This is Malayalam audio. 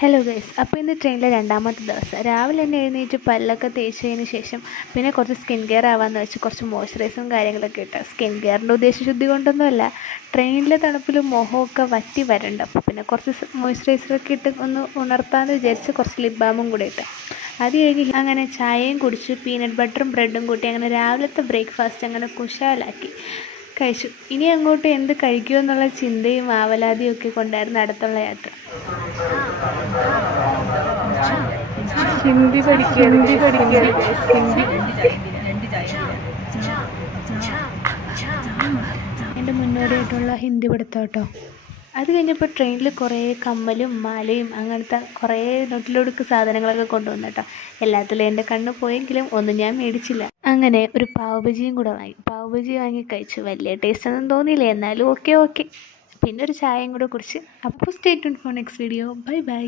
ഹലോ ഗൈസ്, അപ്പോൾ ഇന്ന് ട്രെയിനിലെ രണ്ടാമത്തെ ദിവസം. രാവിലെ തന്നെ എഴുന്നേറ്റ് പല്ലൊക്കെ തേച്ചതിന് ശേഷം പിന്നെ കുറച്ച് സ്കിൻ കെയർ ആവാമെന്ന് വെച്ച് കുറച്ച് മോയ്സ്ചറൈസും കാര്യങ്ങളൊക്കെ ഇട്ട്. സ്കിൻ കെയറിൻ്റെ ഉദ്ദേശശുദ്ധി കൊണ്ടൊന്നുമല്ല, ട്രെയിനിലെ തണുപ്പിൽ മുഖമൊക്കെ വറ്റി വരണ്ട്. അപ്പോൾ പിന്നെ കുറച്ച് മോയ്സ്ചറൈസറൊക്കെ ഇട്ട് ഒന്ന് ഉണർത്താമെന്ന് വിചാരിച്ച് കുറച്ച് ലിപ് ബാമും കൂടെ ഇട്ട്. അത് കഴിഞ്ഞ് അങ്ങനെ ചായയും കുടിച്ച് പീനട്ട് ബട്ടറും ബ്രെഡും കൂട്ടി അങ്ങനെ രാവിലത്തെ ബ്രേക്ക്ഫാസ്റ്റ് അങ്ങനെ കുശാലാക്കി കഴിച്ചു. ഇനി അങ്ങോട്ട് എന്ത് കഴിക്കുമെന്നുള്ള ചിന്തയും ആവലാതിയും ഒക്കെ കൊണ്ടായിരുന്നു അടുത്തുള്ള യാത്ര. ഹിന്ദി എൻ്റെ മുന്നോടിയായിട്ടുള്ള ഹിന്ദി പഠിത്തം കേട്ടോ. അത് കഴിഞ്ഞപ്പോൾ ട്രെയിനിൽ കുറേ കമ്മലും മാലയും അങ്ങനത്തെ കുറേ നൊട്ടിലൊടുക്ക് സാധനങ്ങളൊക്കെ കൊണ്ടുവന്നു കേട്ടോ. എല്ലാത്തിലും എൻ്റെ കണ്ണ് പോയെങ്കിലും ഒന്നും ഞാൻ മേടിച്ചില്ല. അങ്ങനെ ഒരു പാവ് ബജിയും കൂടെ വാങ്ങി. പാവ് ബജി വാങ്ങി കഴിച്ചു. വലിയ ടേസ്റ്റ് ഒന്നും തോന്നിയില്ല, എന്നാലും ഓക്കെ. പിന്നെ ഒരു ചായയും കൂടെ കുടിച്ച്. അപ്പോൾ stay tuned for next video. By.